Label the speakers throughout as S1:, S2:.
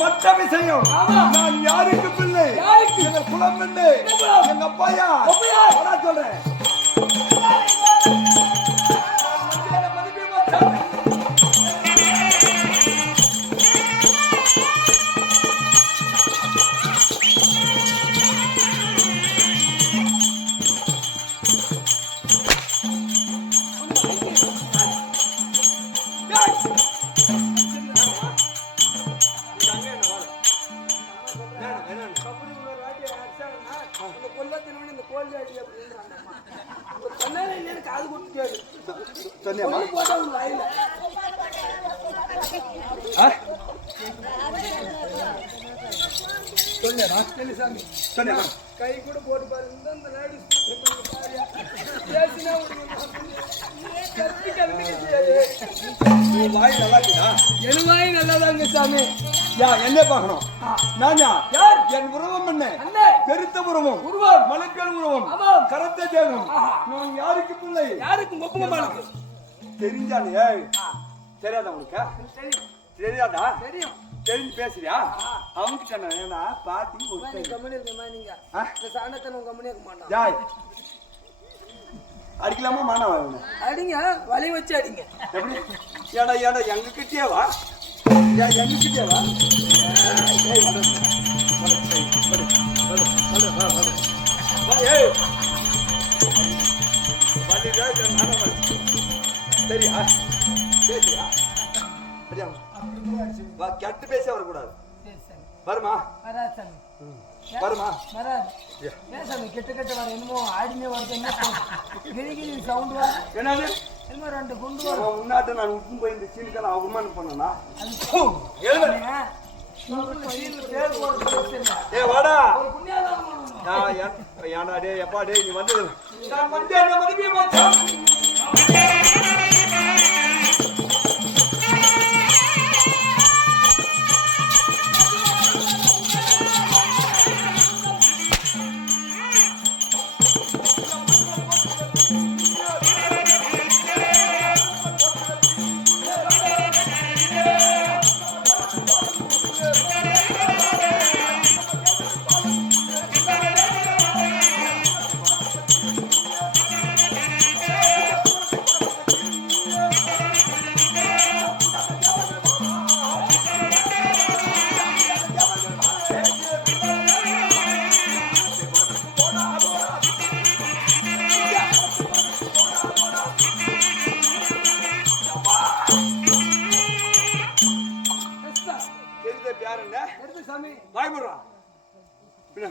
S1: மற்ற விஷயம். நான் யாருக்கு பிள்ளை? எங்க குலம்
S2: குலம்?
S1: எங்க அப்பாயா சொல்றேன்.
S2: கோழி அடி அப்படின்றாங்க அம்மா. அப்ப சொன்னாலே இல்லைன்னு காது கொடுத்து கேளு.
S1: சொன்னியாம்மா?
S2: போட்டா வாயில. கை கூட போட்டு பாரு இந்த. பேசினா கத்தி
S1: வாய் நல்லா இருக்குதா?
S2: என் வாய் சாமி
S1: யா, என்ன பார்க்கணும்? நானா
S2: யார்?
S1: என் உறவம் என்ன? பெருத்த உறவம்
S2: உருவம்.
S1: மலக்கல்
S2: ஆமாம்.
S1: கரத்த
S2: ஆஹா.
S1: நான் யாருக்கு பிள்ளை?
S2: யாருக்கு கொப்புமானுக்கு
S1: தெரிஞ்சாலே தெரியாதா
S2: தெரியும்.
S1: தெரியாதா?
S2: தெரியும்.
S1: தெரிஞ்சு பேசுறியா? அவன்கிட்ட நான் ஏன்னா பாட்டி ஒரு
S2: நீ கம்மனி இருக்கமா நீங்க.
S1: ஆ?
S2: இந்த சாணத்தை உன் கம்மனி இருக்க மாட்டான்.
S1: அடிக்கலாமா மானவா இவனை?
S2: அடிங்க வலி வச்சு அடிங்க.
S1: எப்படி? ஏடா ஏடா எங்க கிட்டே சரியா பேசுறியா சரியா கெட்டு பேச வரக்கூடாது வருமா வருமா
S2: கெட்ட கெட்ட வர என்னமோ ஆடினே வருது என்ன சவுண்ட்
S1: என்னது
S2: ரெண்டு குண்டு வரும்.
S1: அவன் முன்னாட்ட நான் விட்டு போய் இந்த சீனுக்கெல்லாம் அவமானம் பண்ணனா. ஏ வாடா.
S2: ஒரு புண்ணியாதான் பண்ணணும்
S1: நான் ஏன்- ஏன்டா டேய் எப்பா டேய் நீ வந்து. நான் வந்து என்ன மதிப்பே தெரிஞ்ச பேர் என்ன?
S2: எடுத்து சாமி.
S1: வாய் முடுறா பின்ன.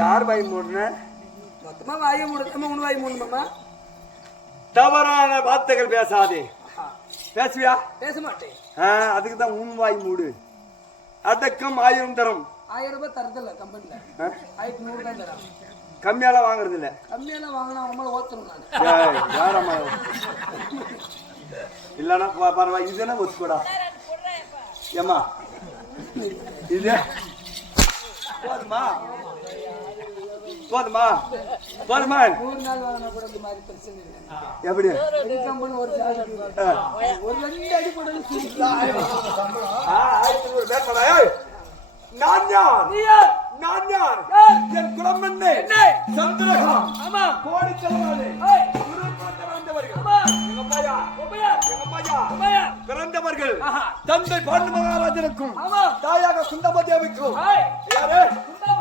S1: யார் வாய் மூடுன?
S2: மொத்தமா வாயை மூடத்தமா உன் வாய் மூடணுமா
S1: தவறான வார்த்தைகள் பேசாதே. பேசுவியா?
S2: பேச மாட்டேன்.
S1: அதுக்கு தான் உன் வாய் மூடு. அதக்கம் ஆயிரம் தரும்.
S2: ஆயிரம் ரூபாய் தரதில்ல கம்பெனில? ஆயிரத்தி நூறு தான் தரான்.
S1: கம்மியாலாம் வாங்குறது இல்ல
S2: கம்மியெல்லாம் வாங்கினா அவங்க மேல ஓத்தணும்
S1: ஏய், யாரம்மா இல்லைன்னா பரவாயில்ல. இதுனா ஒத்துக்கூடா ஏம்மா? இது? போதுமா? போதுமா? போதுமா?
S2: நூறு நாள் வாங்கினா கூட இந்த மாதிரி பிரச்சனை இல்லை.
S1: எப்படி?
S2: ஒரு. ஒரு ரெண்டு அடி
S1: ஆயிரத்தி நூறு பேர். நான் யார்?
S2: யார்?
S1: நான் யார்? என் குலம் என்ன? சந்திரகுலம்
S2: ஆமா.
S1: கோடி தலைவாளே
S2: ஏய்,
S1: பிறந்தவர்கள். எங்க எங்க. தந்தை பாண்டு மகாராஜனுக்கும் தாயாக குந்தமதேவிக்கும்
S2: ஏய்,
S1: யாரு.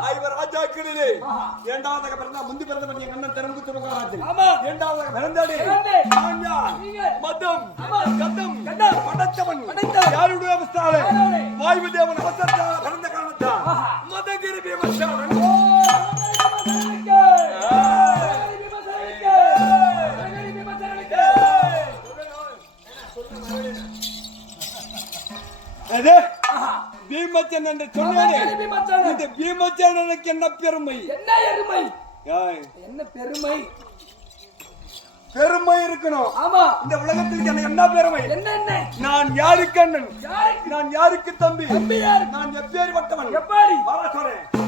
S1: ஐவர் ராஜாக்களிலே. இரண்டாவதாக பிறந்த முந்தி பிறந்தவன் அண்ணன் மகாராஜன். இரண்டாவதாக பிறந்தாடி?
S2: நீங்க.
S1: மதம். கதம். படைத்தவன். யாருடைய அவஸ்தாலே?
S2: யாரோட?
S1: வாயு தேவன் அவசரத்தால் பிறந்த அது. பீமச்சன் என்று சொன்னேனே. இந்த பீமச்சனனுக்கு என்ன பெருமை?
S2: என்ன எருமை? என்ன பெருமை?
S1: பெருமை இருக்கணும்.
S2: ஆமா.
S1: இந்த உலகத்தில் எனக்கு என்ன பெருமை?
S2: என்ன என்ன?
S1: நான் யாருக்கு அண்ணன்?
S2: யாருக்கு?
S1: நான் யாருக்கு தம்பி? நான் எப்பேற்பட்டவன்
S2: எப்படி?
S1: வர சொல்றேன்